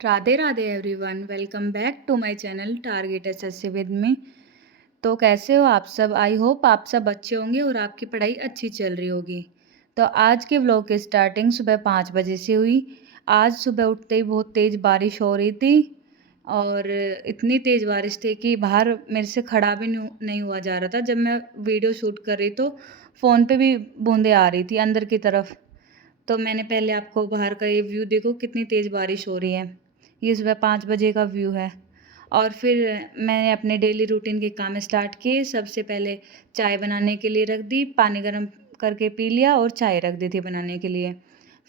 Radhe Radhe everyone, welcome back to my channel target SSC with me. तो कैसे हो आप सब? आई होप आप सब अच्छे होंगे और आपकी पढ़ाई अच्छी चल रही होगी। तो आज के व्लॉग की स्टार्टिंग सुबह 5 बजे से हुई। आज सुबह उठते ही बहुत तेज़ बारिश हो रही थी और इतनी तेज़ बारिश थी कि बाहर मेरे से खड़ा भी नहीं हुआ जा रहा था। जब मैं वीडियो शूट कर रही तो फ़ोन पे भी बूंदें आ रही थी अंदर की तरफ। तो मैंने पहले आपको बाहर का ये व्यू देखो, कितनी तेज़ बारिश हो रही है। ये सुबह 5 बजे का व्यू है। और फिर मैंने अपने डेली रूटीन के काम स्टार्ट किए। सबसे पहले चाय बनाने के लिए रख दी, पानी गर्म करके पी लिया और चाय रख दी थी बनाने के लिए।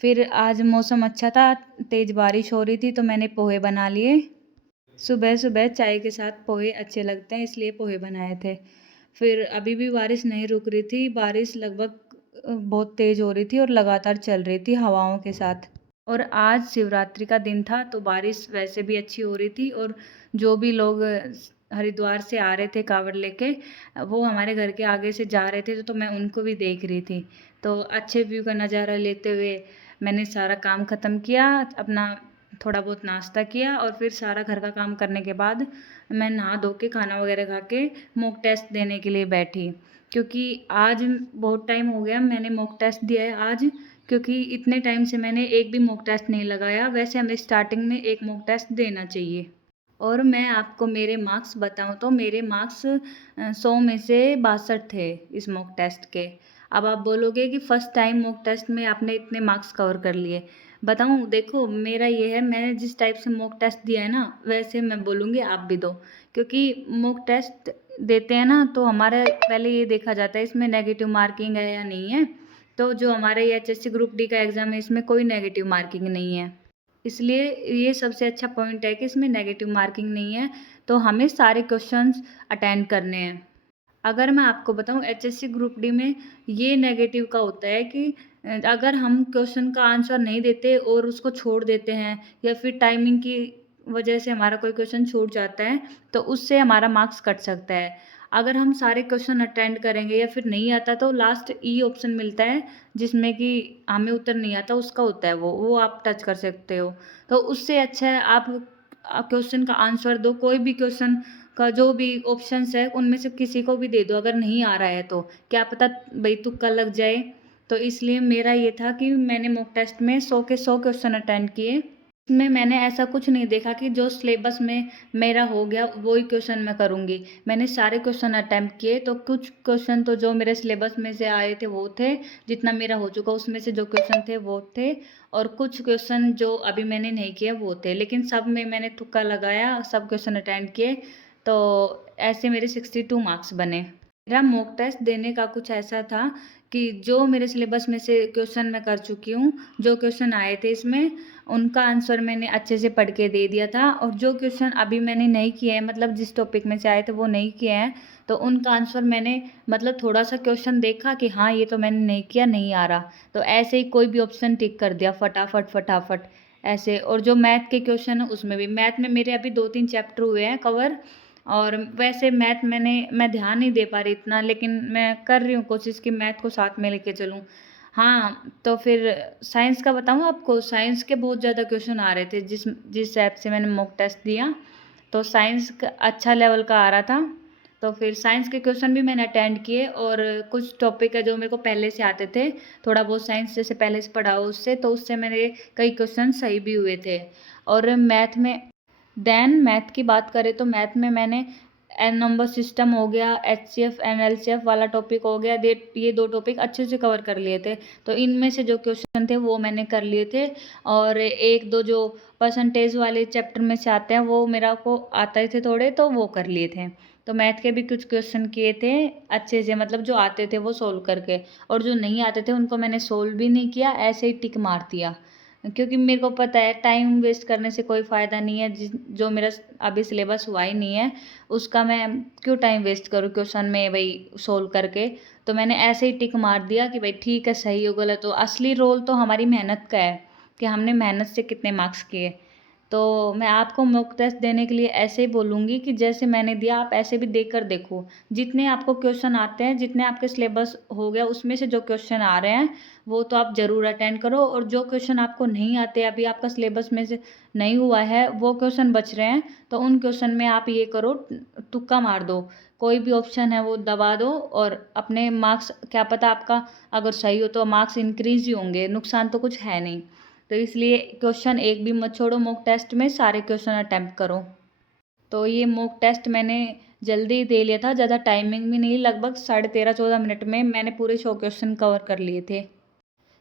फिर आज मौसम अच्छा था, तेज़ बारिश हो रही थी तो मैंने पोहे बना लिए। सुबह सुबह चाय के साथ पोहे अच्छे लगते हैं, इसलिए पोहे बनाए थे। फिर अभी भी बारिश नहीं रुक रही थी, बारिश लगभग बहुत तेज़ हो रही थी और लगातार चल रही थी हवाओं के साथ। और आज शिवरात्रि का दिन था तो बारिश वैसे भी अच्छी हो रही थी। और जो भी लोग हरिद्वार से आ रहे थे कांवड़ लेके, वो हमारे घर के आगे से जा रहे थे तो मैं उनको भी देख रही थी। तो अच्छे व्यू का नज़ारा लेते हुए मैंने सारा काम ख़त्म किया, अपना थोड़ा बहुत नाश्ता किया और फिर सारा घर का काम करने के बाद मैं नहा धो के खाना वगैरह खा के मॉक टेस्ट देने के लिए बैठी। क्योंकि आज बहुत टाइम हो गया मैंने मॉक टेस्ट दिया है आज, क्योंकि इतने टाइम से मैंने एक भी मॉक टेस्ट नहीं लगाया। वैसे हमें स्टार्टिंग में एक मॉक टेस्ट देना चाहिए। और मैं आपको मेरे मार्क्स बताऊं तो मेरे मार्क्स 100 में से 62 थे इस मॉक टेस्ट के। अब आप बोलोगे कि फर्स्ट टाइम मॉक टेस्ट में आपने इतने मार्क्स कवर कर लिए। बताऊं, देखो मेरा ये है, मैंने जिस टाइप से मॉक टेस्ट दिया है ना वैसे मैं बोलूँगी आप भी दो। क्योंकि मॉक टेस्ट देते हैं ना तो हमारा पहले ये देखा जाता है इसमें नेगेटिव मार्किंग है या नहीं है। तो जो हमारे ये एचएससी ग्रुप डी का एग्ज़ाम है इसमें कोई नेगेटिव मार्किंग नहीं है। इसलिए ये सबसे अच्छा पॉइंट है कि इसमें नेगेटिव मार्किंग नहीं है। तो हमें सारे क्वेश्चंस अटेंड करने हैं। अगर मैं आपको बताऊं एचएससी ग्रुप डी में ये नेगेटिव का होता है कि अगर हम क्वेश्चन का आंसर नहीं देते और उसको छोड़ देते हैं या फिर टाइमिंग की वजह से हमारा कोई क्वेश्चन छूट जाता है तो उससे हमारा मार्क्स कट सकता है। अगर हम सारे क्वेश्चन अटेंड करेंगे या फिर नहीं आता तो लास्ट ई ऑप्शन मिलता है जिसमें कि हमें उत्तर नहीं आता, उसका होता है वो आप टच कर सकते हो। तो उससे अच्छा है आप क्वेश्चन का आंसर दो, कोई भी क्वेश्चन का जो भी ऑप्शंस है उनमें से किसी को भी दे दो। अगर नहीं आ रहा है तो क्या पता भाई तुक्का लग जाए। तो इसलिए मेरा ये था कि मैंने मॉक टेस्ट में 100 के 100 क्वेश्चन अटेंड किए। इसमें मैंने ऐसा कुछ नहीं देखा कि जो सिलेबस में मेरा हो गया वही क्वेश्चन मैं करूँगी। मैंने सारे क्वेश्चन अटेम्प्ट किए तो कुछ क्वेश्चन तो जो मेरे सिलेबस में से आए थे वो थे, जितना मेरा हो चुका उसमें से जो क्वेश्चन थे वो थे। और कुछ क्वेश्चन जो अभी मैंने नहीं किया वो थे, लेकिन सब में मैंने तुक्का लगाया, सब क्वेश्चन अटेंड किए। तो ऐसे मेरे 62 मार्क्स बने। मेरा मॉक टेस्ट देने का कुछ ऐसा था कि जो मेरे सिलेबस में से क्वेश्चन मैं कर चुकी हूँ, जो क्वेश्चन आए थे इसमें उनका आंसर मैंने अच्छे से पढ़ के दे दिया था। और जो क्वेश्चन अभी मैंने नहीं किए हैं, मतलब जिस टॉपिक में से आए थे वो नहीं किए हैं, तो उनका आंसर मैंने मतलब थोड़ा सा क्वेश्चन देखा कि हाँ ये तो मैंने नहीं किया, नहीं आ रहा, तो ऐसे ही कोई भी ऑप्शन टिक कर दिया फटाफट फटाफट ऐसे। और जो मैथ के क्वेश्चन है उसमें भी, मैथ में मेरे अभी 2-3 चैप्टर हुए हैं कवर। और वैसे मैथ मैं ध्यान नहीं दे पा रही इतना, लेकिन मैं कर रही हूँ कोशिश कि मैथ को साथ में लेके चलूँ। हाँ, तो फिर साइंस का बताऊँ आपको, साइंस के बहुत ज़्यादा क्वेश्चन आ रहे थे जिस जिस ऐप से मैंने मॉक टेस्ट दिया। तो साइंस का अच्छा लेवल का आ रहा था। तो फिर साइंस के क्वेश्चन भी मैंने अटेंड किए। और कुछ टॉपिक है जो मेरे को पहले से आते थे, थोड़ा बहुत साइंस जैसे पहले से पढ़ा हो उससे, तो उससे मेरे कई क्वेश्चन सही भी हुए थे। और मैथ की बात करें तो मैथ में मैंने एन नंबर सिस्टम हो गया, एचसीएफ एंड एलसीएफ वाला टॉपिक हो गया, ये दो टॉपिक अच्छे से कवर कर लिए थे। तो इनमें से जो क्वेश्चन थे वो मैंने कर लिए थे। और एक दो जो परसेंटेज वाले चैप्टर में से आते हैं वो मेरा को आते थे थोड़े, तो वो कर लिए थे। तो मैथ के भी कुछ क्वेश्चन किए थे अच्छे से, मतलब जो आते थे वो सोल्व करके। और जो नहीं आते थे उनको मैंने सोल्व भी नहीं किया, ऐसे ही टिक मार दिया। क्योंकि मेरे को पता है टाइम वेस्ट करने से कोई फ़ायदा नहीं है। जो मेरा अभी सिलेबस हुआ ही नहीं है उसका मैं क्यों टाइम वेस्ट करूँ क्वेश्चन में भाई सोल्व करके। तो मैंने ऐसे ही टिक मार दिया कि भाई ठीक है, सही हो गलत हो, असली रोल तो हमारी मेहनत का है कि हमने मेहनत से कितने मार्क्स किए। तो मैं आपको मॉक टेस्ट देने के लिए ऐसे ही बोलूँगी कि जैसे मैंने दिया आप ऐसे भी देकर देखो। जितने आपको क्वेश्चन आते हैं, जितने आपके सिलेबस हो गया उसमें से जो क्वेश्चन आ रहे हैं, वो तो आप ज़रूर अटेंड करो, और जो क्वेश्चन आपको नहीं आते, अभी आपका सिलेबस में से नहीं हुआ है, वो क्वेश्चन बच रहे हैं, तो उन क्वेश्चन में आप ये करो, तुक्का मार दो। कोई भी ऑप्शन है वो दबा दो, और अपने मार्क्स, क्या पता आपका अगर सही हो तो मार्क्स इंक्रीज़ ही होंगे, नुकसान तो कुछ है नहीं। तो इसलिए क्वेश्चन एक भी मत छोड़ो, मॉक टेस्ट में सारे क्वेश्चन अटेम्प्ट करो। तो ये मॉक टेस्ट मैंने जल्दी दे लिया था, ज़्यादा टाइमिंग भी नहीं, लगभग 13.5-14 मिनट में मैंने पूरे 100 क्वेश्चन कवर कर लिए थे।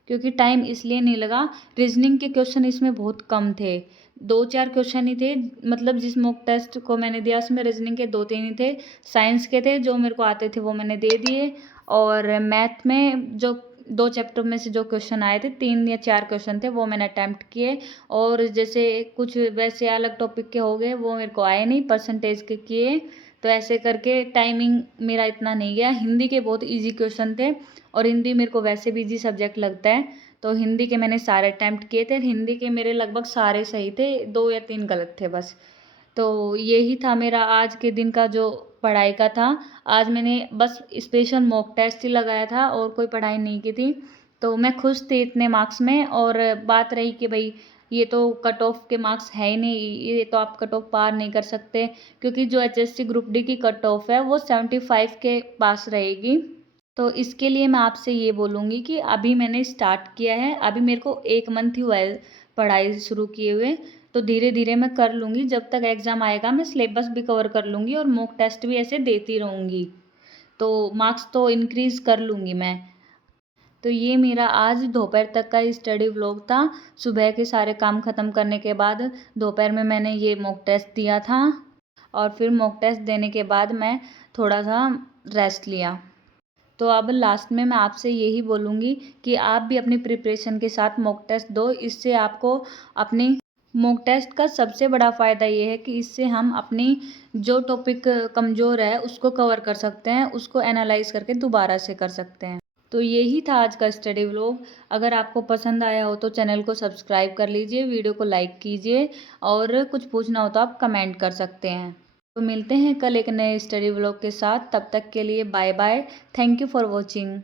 क्योंकि टाइम इसलिए नहीं लगा, रीजनिंग के क्वेश्चन इसमें बहुत कम थे, 2-4 क्वेश्चन ही थे। मतलब जिस मॉक टेस्ट को मैंने दिया उसमें रीजनिंग के 2-3 ही थे। साइंस के थे, जो मेरे को आते थे वो मैंने दे दिए, और मैथ में जो 2 चैप्टर में से जो क्वेश्चन आए थे, 3 या 4 क्वेश्चन थे, वो मैंने अटेम्प्ट किए। और जैसे कुछ वैसे अलग टॉपिक के हो गए, वो मेरे को आए नहीं, परसेंटेज के किए। तो ऐसे करके टाइमिंग मेरा इतना नहीं गया। हिंदी के बहुत ईजी क्वेश्चन थे, और हिंदी मेरे को वैसे भी ईजी सब्जेक्ट लगता है, तो हिंदी के मैंने सारे अटेम्प्ट किए थे। हिंदी के मेरे लगभग सारे सही थे, 2 या 3 गलत थे बस। तो यही था मेरा आज के दिन का जो पढ़ाई का था। आज मैंने बस स्पेशल मॉक टेस्ट ही लगाया था, और कोई पढ़ाई नहीं की थी। तो मैं खुश थी इतने मार्क्स में। और बात रही कि भाई ये तो कट ऑफ के मार्क्स है ही नहीं, ये तो आप कट ऑफ पार नहीं कर सकते, क्योंकि जो एचएससी ग्रुप डी की कट ऑफ है वो 75 के पास रहेगी। तो इसके लिए मैं आपसे ये बोलूँगी कि अभी मैंने स्टार्ट किया है, अभी मेरे को 1 मंथ ही हुआ है पढ़ाई शुरू किए हुए, तो धीरे धीरे मैं कर लूँगी। जब तक एग्ज़ाम आएगा मैं सिलेबस भी कवर कर लूँगी, और मॉक टेस्ट भी ऐसे देती रहूँगी, तो मार्क्स तो इंक्रीज़ कर लूँगी मैं। तो ये मेरा आज दोपहर तक का स्टडी व्लॉग था। सुबह के सारे काम ख़त्म करने के बाद दोपहर में मैंने ये मॉक टेस्ट दिया था, और फिर मॉक टेस्ट देने के बाद मैं थोड़ा सा रेस्ट लिया। तो अब लास्ट में मैं आपसे यही बोलूँगी कि आप भी अपनी प्रिपरेशन के साथ मॉक टेस्ट दो। इससे आपको अपनी मॉक टेस्ट का सबसे बड़ा फ़ायदा ये है कि इससे हम अपनी जो टॉपिक कमज़ोर है उसको कवर कर सकते हैं, उसको एनालाइज़ करके दोबारा से कर सकते हैं। तो यही था आज का स्टडी व्लॉग। अगर आपको पसंद आया हो तो चैनल को सब्सक्राइब कर लीजिए, वीडियो को लाइक कीजिए, और कुछ पूछना हो तो आप कमेंट कर सकते हैं। तो मिलते हैं कल एक नए स्टडी व्लॉग के साथ, तब तक के लिए bye bye. Thank you for watching.